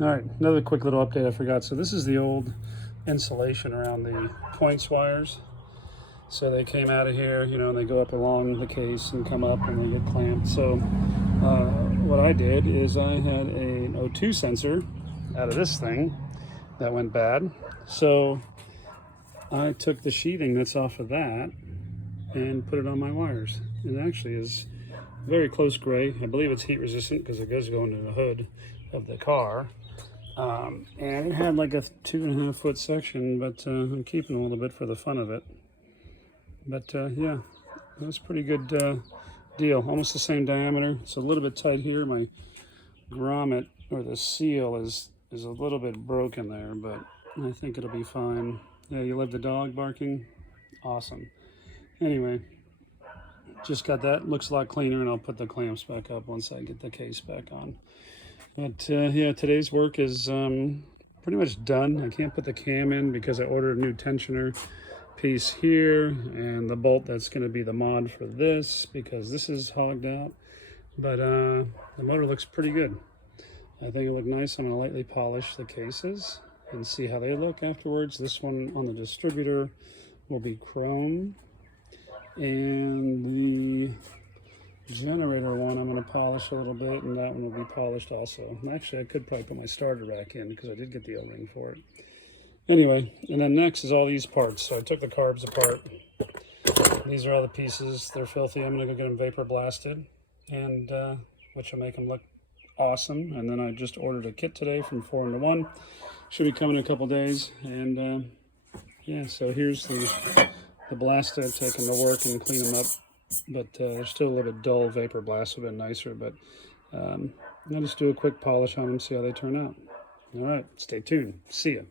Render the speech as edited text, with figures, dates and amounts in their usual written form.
All right, another quick little update I forgot. So this is the old insulation around the points wires. So they came out of here, you know, and they go up along the case and come up and they get clamped. So what I did is I had an O2 sensor out of this thing that went bad. So I took the sheathing that's off of that and put it on my wires. It actually is very close gray. I believe it's heat resistant because it does go into the hood of the car. And it had like a 2.5 foot section, but I'm keeping a little bit for the fun of it. But yeah, it was a pretty good deal. Almost the same diameter. It's a little bit tight here. My grommet, or the seal, is a little bit broken there, but I think it'll be fine. Yeah, you love the dog barking? Awesome. Anyway, just got that. Looks a lot cleaner, and I'll put the clamps back up once I get the case back on. But yeah, today's work is pretty much done. I can't put the cam in because I ordered a new tensioner piece here, and the bolt that's going to be the mod for this because this is hogged out. But the motor looks pretty good. I think it looked nice. I'm going to lightly polish the cases and see how they look afterwards. This one on the distributor will be chrome, and the generator one I'm going to polish a little bit, and that one will be polished also. Actually, I could probably put my starter rack in because I did get the O-ring for it. Anyway, and then next is all these parts. So I took the carbs apart. These are all the pieces. They're filthy. I'm going to go get them vapor blasted, and which will make them look awesome. And then I just ordered a kit today from 4-in-1. Should be coming in a couple days. And yeah, so here's the blast I've taken to work and clean them up. But they're still a little bit dull. Vapor blast would have been nicer, but I'll just do a quick polish on them, see how they turn out. All right, stay tuned. See ya.